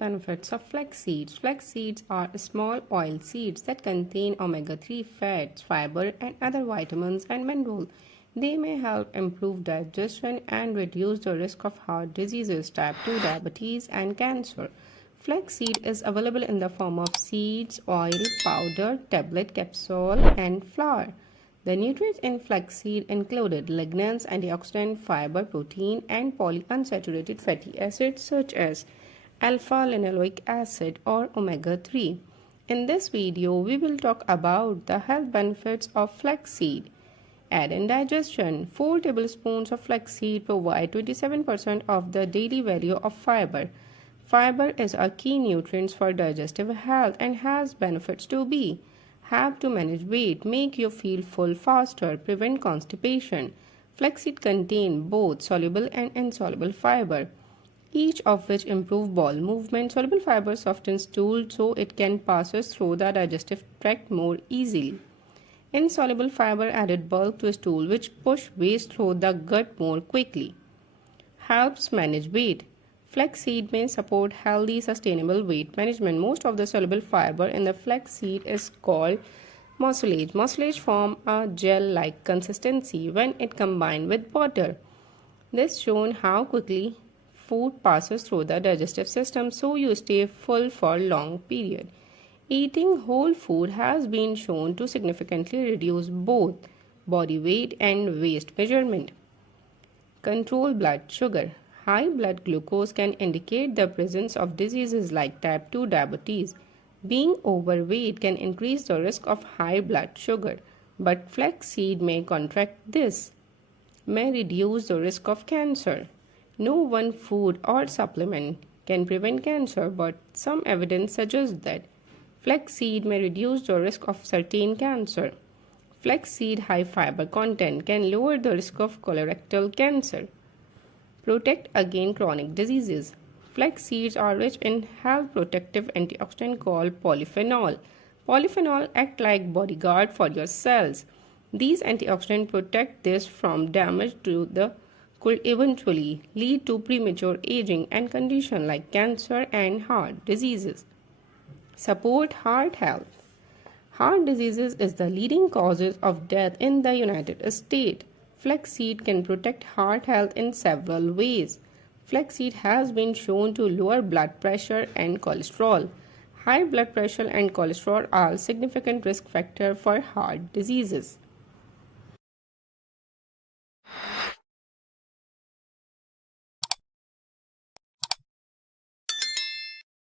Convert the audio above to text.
benefits of flax seeds. Flax seeds are small oil seeds that contain omega-3 fats, fiber, and other vitamins and minerals. They may help improve digestion and reduce the risk of heart diseases, type 2 diabetes, and cancer. Flaxseed is available in the form of seeds, oil, powder, tablet, capsule, and flour. The nutrients in flaxseed included lignans, antioxidant, fiber, protein, and polyunsaturated fatty acids such as alpha-linoleic acid or omega-3. In this video, we will talk about the health benefits of flaxseed. Aid in digestion. 4 tablespoons of flaxseed provide 27% of the daily value of fiber. Fiber is a key nutrient for digestive health and has benefits to be help to manage weight, make you feel full faster, prevent constipation. Flaxseed contain both soluble and insoluble fiber, each of which improve bowel movement. Soluble fiber softens stool so it can pass through the digestive tract more easily. Insoluble fiber added bulk to stool which push waste through the gut more quickly. Helps manage weight. Flaxseed may support healthy, sustainable weight management. Most of the soluble fiber in the flaxseed is called mucilage. Mucilage form a gel-like consistency when it combined with water. This shows how quickly food passes through the digestive system so you stay full for a long period. Eating whole food has been shown to significantly reduce both body weight and waist measurement. Control blood sugar. High blood glucose can indicate the presence of diseases like type 2 diabetes. Being overweight can increase the risk of high blood sugar, but flaxseed may counteract this. May reduce the risk of cancer. No one food or supplement can prevent cancer, but some evidence suggests that flaxseed may reduce the risk of certain cancer. Flaxseed high fiber content can lower the risk of colorectal cancer. Protect against chronic diseases. Flax seeds are rich in health protective antioxidant called polyphenol. Polyphenol act like bodyguard for your cells. These antioxidants protect this from damage to the could eventually lead to premature aging and conditions like cancer and heart diseases. Support heart health. Heart diseases is the leading causes of death in the United States. Flaxseed can protect heart health in several ways. Flaxseed has been shown to lower blood pressure and cholesterol. High blood pressure and cholesterol are significant risk factors for heart diseases.